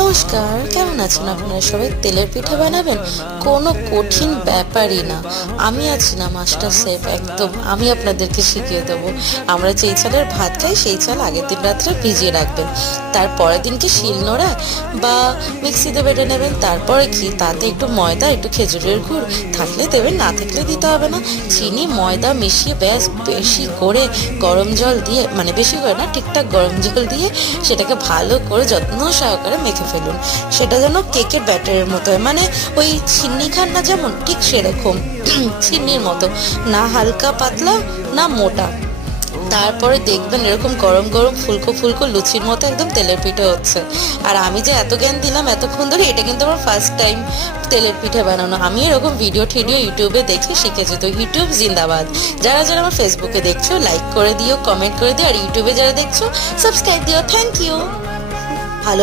নমস্কার, কেমন আছেন আপনারা সবাই? তেলের পিঠে বানাবেন, কোনো কঠিন ব্যাপারই না। আমি আছি না মাস্টার শেফ, একদম আমি আপনাদেরকে শিখিয়ে দেবো। আমরা যেই চালের ভাত খাই সেই চাল আগের দিন রাত্রে ভিজিয়ে রাখবেন, তারপরের দিনকে শিলনোড়া বা মিক্সিতে বেটে নেবেন। তারপরে কি তাতে একটু ময়দা, একটু খেজুরের গুড় থাকলে দেবেন, না থাকলে দিতে হবে না। চিনি ময়দা মিশিয়ে ব্যাস বেশি করে গরম জল দিয়ে, মানে বেশি করে না, ঠিকঠাক গরম জল দিয়ে সেটাকে ভালো করে যত্ন সহকারে মেখে ফেলুন। সেটা যেন কেকের ব্যাটারের মতো হয়, মানে ওই ছিন্নি খান না যেমন, ঠিক সেরকম ছিন্নির মতো, না হালকা পাতলা না মোটা। তারপরে দেখবেন এরকম গরম গরম ফুলকো ফুলকো লুচির মতো একদম তেলের পিঠে হচ্ছে। আর আমি যে এত জ্ঞান দিলাম এতক্ষণ ধরে, এটা কিন্তু আমার ফার্স্ট টাইম তেলের পিঠে বানানো। আমি এরকম ভিডিও টিডিও ইউটিউবে দেখে শিখেছি। তো ইউটিউব জিন্দাবাদ। যারা যারা আমার ফেসবুকে দেখছো লাইক করে দিও, কমেন্ট করে দিও, আর ইউটিউবে যারা দেখছো সাবস্ক্রাইব দিও। Thank you.